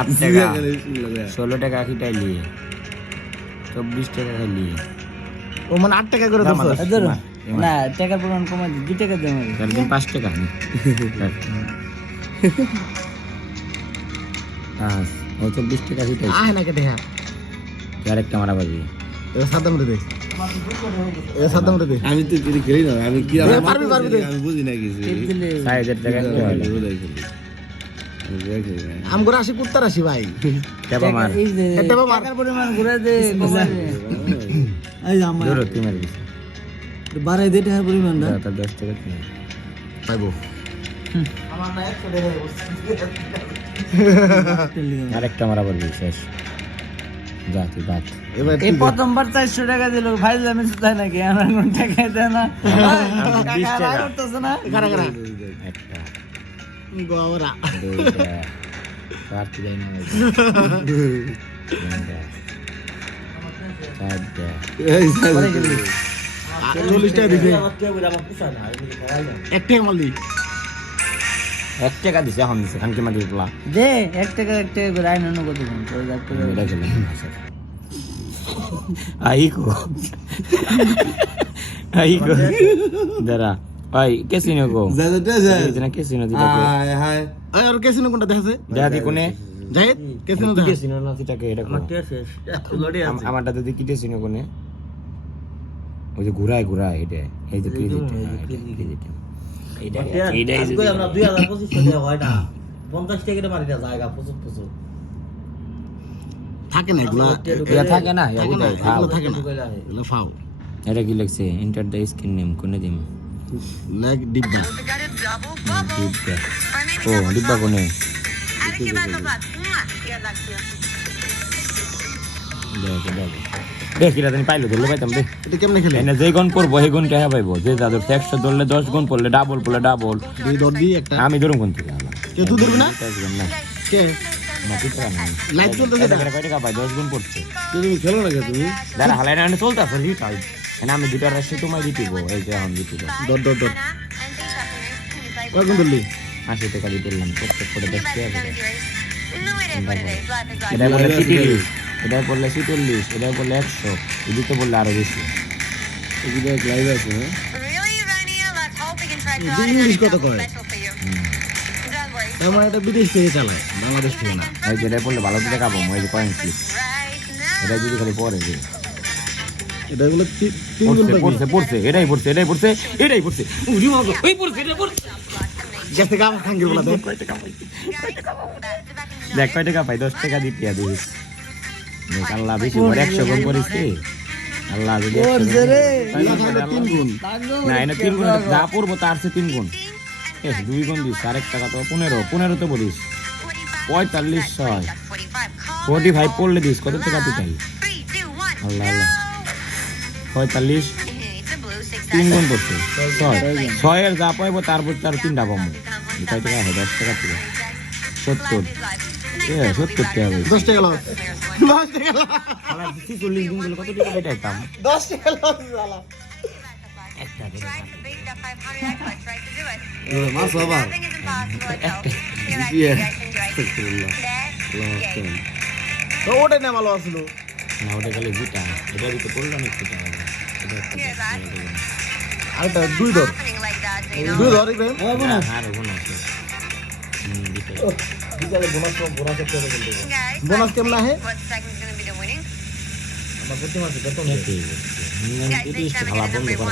8 টাকা 16 টাকা কিটাই লিয়ে 24 টাকা লিয়ে ও মানে 8 টাকা করে ধরছো না টাকার পরিমাণ কমাই 2 টাকা দেব তার দিন 5 টাকা ও 24 টাকা কিটাই আয় না কেটে হ্যাঁ আরেকটা মারা বাজি এ সাদাম রে দে এ সাদাম রে দে আমি তো যদি খেলি না আমি কি পারবি দে আমি বুঝি না কিছু 6000 টাকা কি হলো আম করে আসি কুত্তার আসি ভাই টেপা মার এই যে টেপা মার। টাকার পরিমাণ ঘুরে দে কমাই দে এই যে আমার ধরো তুমি মার দিছ বাড়াই দে টাকার পরিমাণটা তার 10 টাকা তুমি পাইবো আরেকটা মারা বাজি শেষ যা তুই বাত এবার এই প্রথমবার 400 টাকা দিল ভাই আমি তাই নাকি আমার কোন টাকা দেয় না 20 টাকা করতেছ না কারা কারা একটা গোরা দুইটা চারটি যাই না চারটা এই 40 টাকা দিছে এক টাকা মাল দি 1 টাকা দিছে এখন দিছে খানকি মাটি পোলা দে 1 টাকা করে আইন অন্য কত কোন তো যাক করে এটা গেল আইকো আইকো দাঁড়া ভাই কেসিনো গো যাইতে যাই ইতনা কেসিনো দিটা হাই হাই আয় আর কেসিনো কোনটা দেখাছে দাদি কোনে জাহিদ কেসিনো দেখা কেসিনো না দিটাকে এটা কোন আমারটা যদি কি কেসিনো কোনে ওই যে ঘুরায় ঘুরায় এটা এই যে কি দিটা এটা এটা এই যে আমরা 2025 টাকা হয় না 50 টাকা মারি না জায়গা প্রচুর থাকে না এগুলো এটা থাকে না এটা খাও এগুলো থাকে না এগুলো ফাও এটা কি লাগছে এন্টার দ্য স্ক্রিন নেম কোনে দিম লেগ ডিব্বা ডিব্বা ও ডিব্বা কোনে দেখ কিরা তুমি পাইলো ধরলে পাইতাম দে এটা কেমনে খেলে এনে যে গুণ করবো সেই গুণ টাকা পাইবো যে যাদের 100 ধরলে 10 গুণ পড়লে ডাবল পড়লে ডাবল দুই দর দি একটা আমি ধরুন কোন থেকে কেউ তুই ধরবি না না কে না ঠিক আছে না লাইভ চলতেছে এটা কয় টাকা পাই 10 গুণ পড়ছে তুমি খেলো না তুমি যারা হালাই না চলতে আছে রিটাই এনে আমি দুটার রাশি তোমায় দিতেবো এই যে এখন দিতেবো দর দর দর কয় কোন ধরলি 80 টাকা দিতেলাম প্রত্যেক করে 10 টাকা করে এটা বললে 30 এটা বললে 40 এটা বললে 100 এদিকে বললে আরো বেশি এদিকে লাইভ আছে ইংলিশ কত কয় তার মানে এটা বিদেশ থেকে চালায় বাংলাদেশ থেকে না এই যে এটা বললে ভালো টাকা পাবো ওই যে কয়েন ক্লিপ এটা যদি খালি পরে যে এটা গুলো তিন গুণ পড়ছে পড়ছে এটাই পড়ছে এটাই পড়ছে এটাই পড়ছে উড়ি মাগো ওই পড়ছে এটা পড়ছে গেছে গা খাঙ্গির বলা দে কয় টাকা পাই দেখ কয় টাকা পাই 10 টাকা দিতে আর দিস দেখ আল্লাহ বেশি করে 100 গুণ করিস কি আল্লাহ যদি 100 রে তিন গুণ না এটা 3 গুণ যা পড়বো তার চেয়ে 3 গুণ এস 2 গুণ দিস আরেক টাকা তো 15 তো বলিস 45 6 45 পড়লে দিস কত টাকা দিতাই আল্লাহ আল্লাহ 45 3 গুণ পড়ছে 6 এর যা পাইবো তারপর তার 3টা পাবো কয় টাকা হয় 10 টাকা থেকে 70 70 টাকা হবে 10 টাকা লস 10 টাকা লস আলা 40 দিন বলে কত টাকা বেটাইতাম 10 টাকা লস শালা একটা মাছ আবার তো ওটা না ভালো আসলো না ওটা গেলে দুটা এটা দিতে পড়লো না একটু টাকা আর এটা দুই ধর ইব্রাহিম আর ওখানে আছে বিকালে বোনাস বোনাস কেমন আহে আমার প্রতি মাসে বেতন ভালো বন্ধ